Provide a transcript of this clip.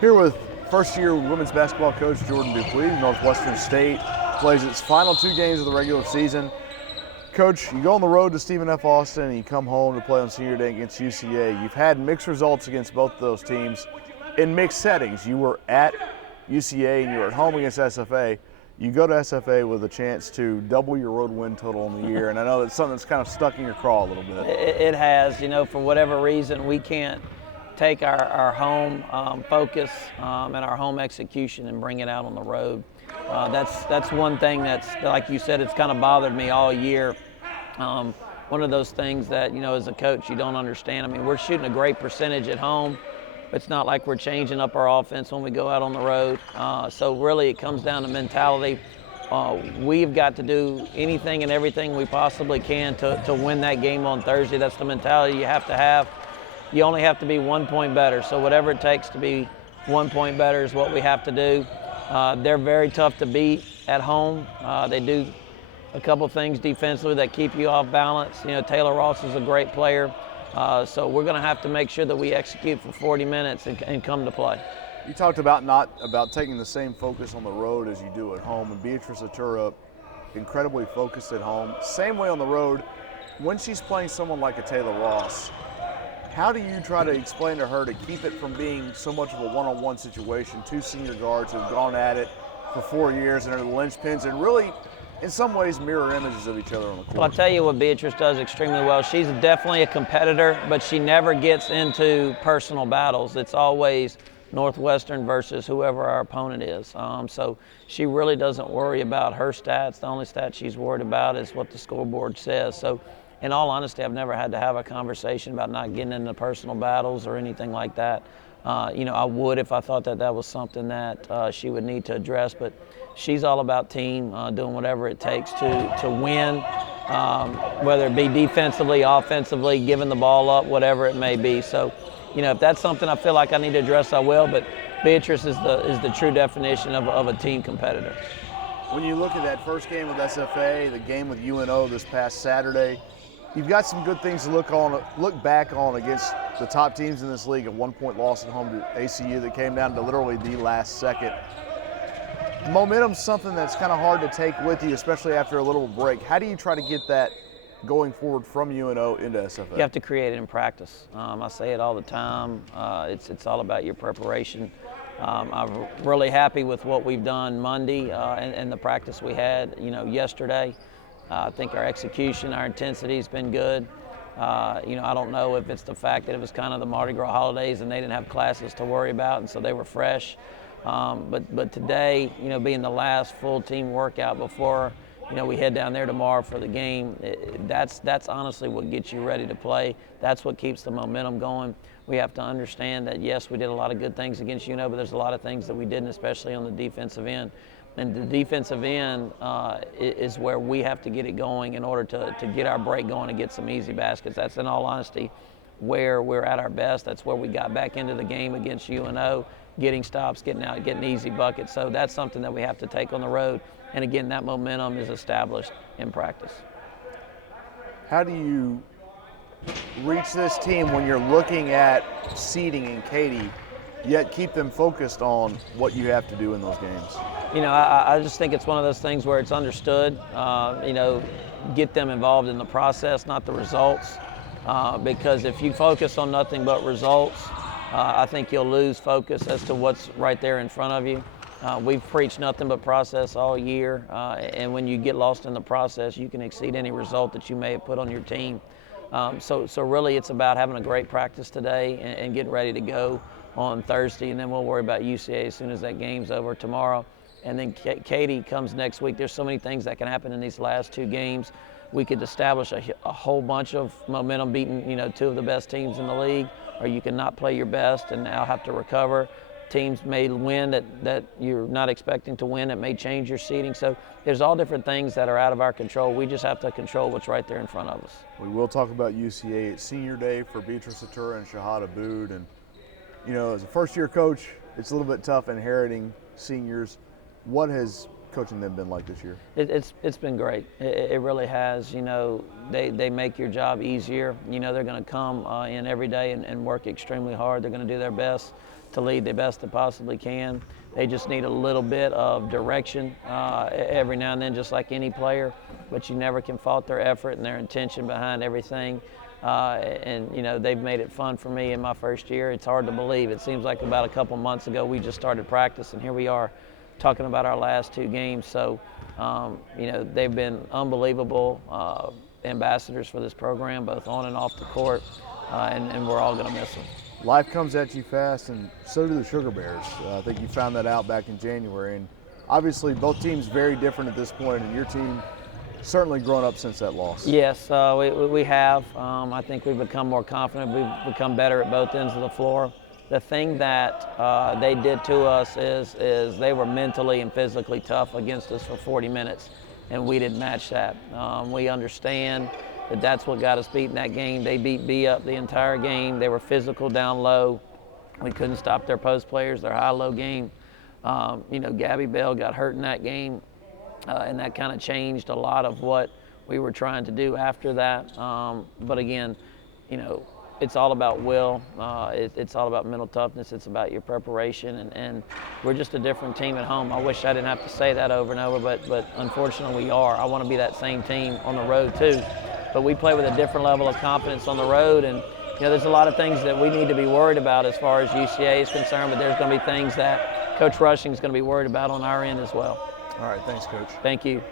Here with first-year women's basketball coach Jordan Dupuy. Northwestern State plays its final 2 games of the regular season. Coach, you go on the road to Stephen F. Austin and you come home to play on senior day against UCA. You've had mixed results against both of those teams in mixed settings. You were at UCA and you were at home against SFA. You go to SFA with a chance to double your road win total in the year, and I know that's something that's kind of stuck in your craw a little bit. It has, for whatever reason, we can't take our home focus and our home execution and bring it out on the road. That's one thing that's, like you said, it's kind of bothered me all year. One of those things that, as a coach, you don't understand. I mean, we're shooting a great percentage at home. It's not like we're changing up our offense when we go out on the road. So really it comes down to mentality. We've got to do anything and everything we possibly can to win that game on Thursday. That's the mentality you have to have. You only have to be 1 point better. So whatever it takes to be 1 point better is what we have to do. They're very tough to beat at home. They do a couple things defensively that keep you off balance. Taylor Ross is a great player. So we're going to have to make sure that we execute for 40 minutes and come to play. You talked about taking the same focus on the road as you do at home, and Beatrice Atura, incredibly focused at home. Same way on the road. When she's playing someone like a Taylor Ross, how do you try to explain to her to keep it from being so much of a one-on-one situation? 2 senior guards who've gone at it for 4 years and are the linchpins and really, in some ways, mirror images of each other on the court. Well, I'll tell you what Beatrice does extremely well. She's definitely a competitor, but she never gets into personal battles. It's always Northwestern versus whoever our opponent is. So she really doesn't worry about her stats. The only stat she's worried about is what the scoreboard says. So in all honesty, I've never had to have a conversation about not getting into personal battles or anything like that. I would if I thought that was something that she would need to address, but she's all about team, doing whatever it takes to win, whether it be defensively, offensively, giving the ball up, whatever it may be. So, if that's something I feel like I need to address, I will, but Beatrice is the true definition of a team competitor. When you look at that first game with SFA, the game with UNO this past Saturday, you've got some good things to look back on against the top teams in this league. A 1-point loss at home to ACU that came down to literally the last second. Momentum's something that's kind of hard to take with you, especially after a little break. How do you try to get that going forward from UNO into SFA? You have to create it in practice. I say it all the time. It's all about your preparation. I'm really happy with what we've done Monday and the practice we had, yesterday. I think our execution, our intensity has been good. I don't know if it's the fact that it was kind of the Mardi Gras holidays and they didn't have classes to worry about, and so they were fresh. But today, being the last full team workout before, we head down there tomorrow for the game, that's honestly what gets you ready to play. That's what keeps the momentum going. We have to understand that, yes, we did a lot of good things against but there's a lot of things that we didn't, especially on the defensive end. And the defensive end is where we have to get it going in order to get our break going and get some easy baskets. That's, in all honesty, where we're at our best. That's where we got back into the game against UNO, getting stops, getting out, getting easy buckets. So that's something that we have to take on the road. And again, that momentum is established in practice. How do you reach this team when you're looking at seeding and Katie, yet keep them focused on what you have to do in those games? I just think it's one of those things where it's understood, get them involved in the process, not the results. Because if you focus on nothing but results, I think you'll lose focus as to what's right there in front of you. We've preached nothing but process all year, and when you get lost in the process, you can exceed any result that you may have put on your team. So really it's about having a great practice today and getting ready to go on Thursday, and then we'll worry about UCA as soon as that game's over tomorrow. And then Katie comes next week. There's so many things that can happen in these last 2 games. We could establish a whole bunch of momentum beating, 2 of the best teams in the league, or you can not play your best and now have to recover. Teams may win that you're not expecting to win. It may change your seeding. So there's all different things that are out of our control. We just have to control what's right there in front of us. We will talk about UCA. It's senior day for Beatrice Atura and Shahada Abood. And, as a first-year coach, it's a little bit tough inheriting seniors. What has coaching them been like this year? It's been great. It really has. You know, they make your job easier. You know, they're going to come in every day and work extremely hard. They're going to do their best to lead the best they possibly can. They just need a little bit of direction every now and then, just like any player. But you never can fault their effort and their intention behind everything. And, you know, they've made it fun for me in my first year. It's hard to believe. It seems like about a couple months ago we just started practice, and here we are talking about our last 2 games. So, you know, they've been unbelievable ambassadors for this program, both on and off the court, and we're all going to miss them. Life comes at you fast, and so do the Sugar Bears. I think you found that out back in January. And obviously both teams very different at this point, and your team certainly grown up since that loss. Yes, we have. I think we've become more confident. We've become better at both ends of the floor. The thing that they did to us is they were mentally and physically tough against us for 40 minutes, and we didn't match that. We understand that that's what got us beat in that game. They beat B up the entire game. They were physical down low. We couldn't stop their post players, their high-low game. You know, Gabby Bell got hurt in that game, and that kind of changed a lot of what we were trying to do after that. But again, you know, it's all about will. It's all about mental toughness. It's about your preparation, and we're just a different team at home. I wish I didn't have to say that over and over, but unfortunately we are. I want to be that same team on the road too, but we play with a different level of confidence on the road, and you know, there's a lot of things that we need to be worried about as far as UCA is concerned, but there's going to be things that Coach Rushing is going to be worried about on our end as well. All right, thanks, Coach. Thank you.